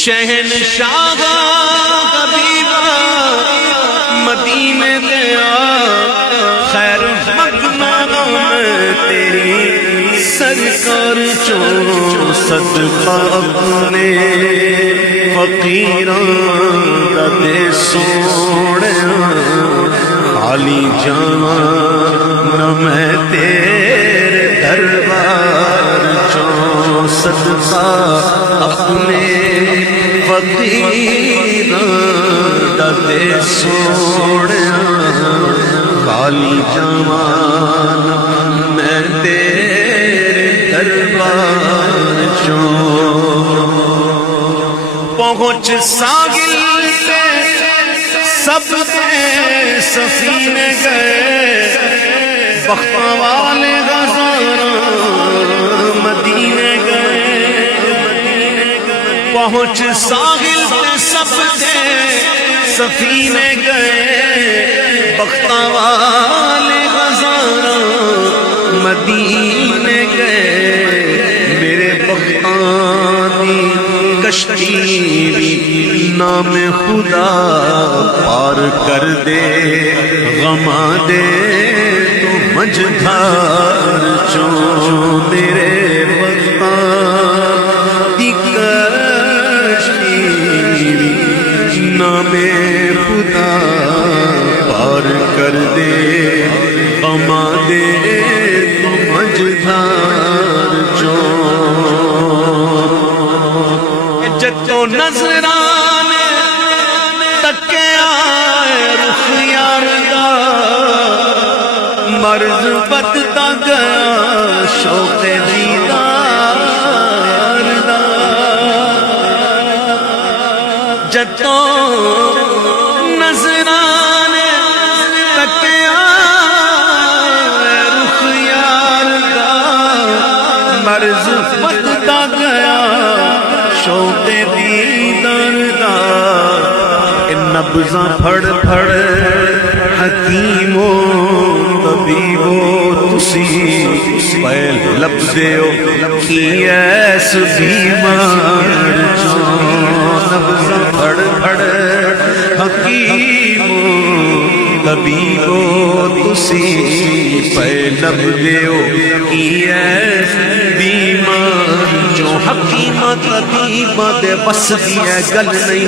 شہنشاہ حبیبہ مدینے دیا خیر مقدم میں تیری سرکار چوں صدقہ اپنے فقیراں دا دے سوڑے خالی جانا میں تیرے دربار چوں صدقہ اپنے فقیراں دا دے سوڑے خالی جانا میں تیرے دربار چوں پہنچ ساحل سے سب کے سفینے گئے بختاں والے ہزاراں مدینے گئے پہنچ ساحل سے سب کے سفینے گئے بختاں والے ہزاراں مدینے گئے میرے بختاں دی کشتی نام خدا پار کر دے غما دے تو مجھار چوں میرے بختاں دی کشتی نام خدا پار کر دے غما دے تو مجھار چوں جتوں نظرانے تکیا رخ یار دا مرض بدتا گیا شوق دیدار دا جتوں نظرانے تکیا رخ یار دا مرض بدتا گیا شوق دیدار دا نبضاں پھڑ پھڑ حکیمو طبیبو تسی پہل لب دیو کی ایس بیمار چوں نبضاں پھڑ پھڑ حکیمو طبیبو تسی پہل لب دیو کی ایس بیمار جو حکیمہ طبیبہ دے بس دی ہے گل نہیں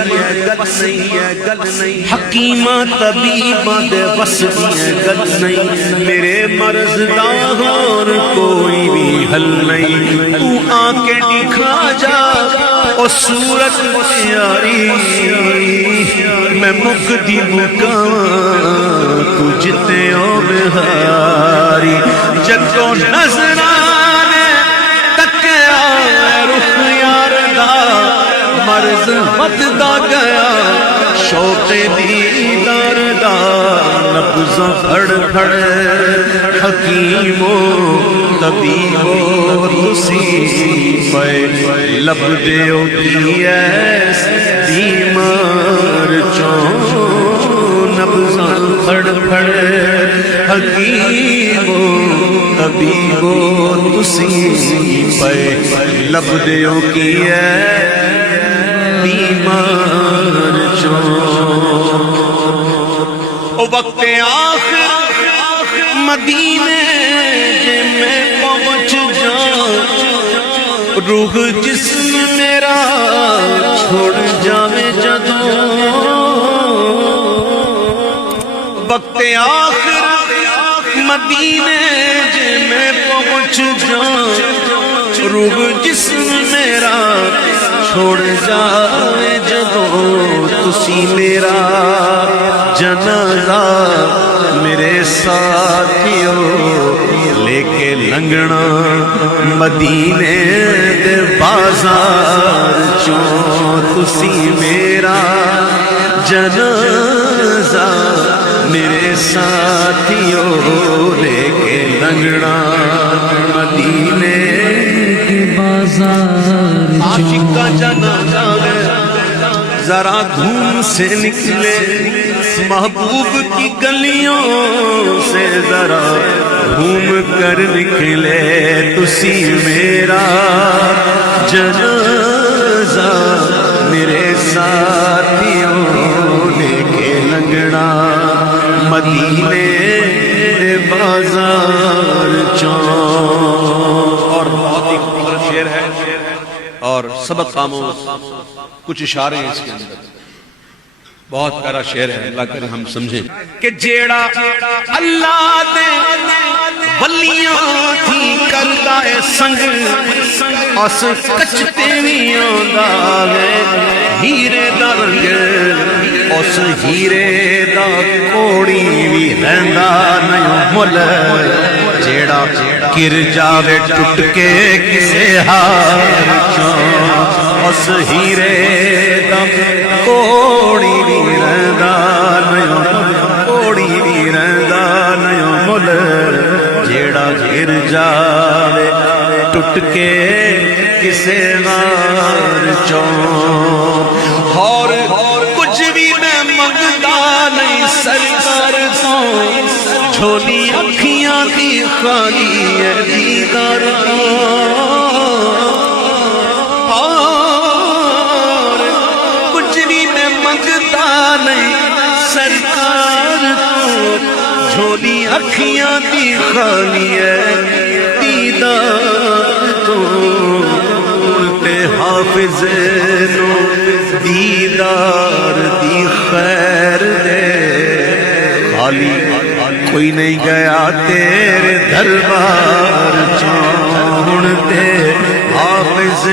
حکیمہ طبیبہ دے بس دی ہے گل نہیں میرے مرض دا اور کوئی بھی حل نہیں تو آ کے دکھا جا او صورت پیاری میں مقدی مکاں تو جتے او بہاری جگوں نظرانے مرض بدتا گیا شوق دیدار دا نبضاں پھڑ پھڑ حکیمو طبیبو تسی پہ لب دیو کی ایس بیمار چوں نبضاں پھڑ پھڑ حکیمو طبیبو تسی پہ لب دیو کی ایس بیمار چوں او وقت آخر مدینے جے میں پہنچ جاؤں روح جسم میرا چھوڑ جاوے جدوں وقت آخر مدینے جے میں پہنچ جاؤں روح جسم میرا چھوڑ جائے جدوں تسی میرا جنازہ میرے ساتھیو لے کے لنگنا مدینے دے بازار چوں تسی میرا جنازہ میرے ساتھیو لے کے لنگنا مدینے دے بازار عاشق کا جنازہ ذرا دھوم سے نکلے محبوب کی گلیوں سے ذرا گھوم کر نکلے تسی میرا جنازہ میرے سبق خاموش، کچھ اشارے ہیں اس کے اندر، بہت پیارا شعر ہے، اللہ کرے ہم سمجھیں کہ جیڑا اللہ دے ولیاں تھی کردا ہے سنگ، اس کچتے وی آندا ہے ہیرے دا رنگ، اس ہیرے دا کوڑی وی رہندا نہیں مل، جیڑا گر جاوے ٹوٹ کے کسے ہار چوں، اس ہیرے دا کوڑی وی رہندا نہیں، کوڑی وی رہندا نہیں مل، جیڑا گر جاوے ٹوٹ کے کسے ہار چوں، اور کچھ بھی میں منگدا نہیں سرکار تو، جھولی اکھیاں دی خالی ہے دیدار تو، اور کچھ بھی میں منگدا نہیں سرکار تو، جھولی اکھیاں دی خالی ہے دیدار تو، تے حافظ نو دیدار دی خیر دے، خالی کوئی نہیں گیا تیرے دربار چوں، تے حافظ